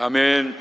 아멘.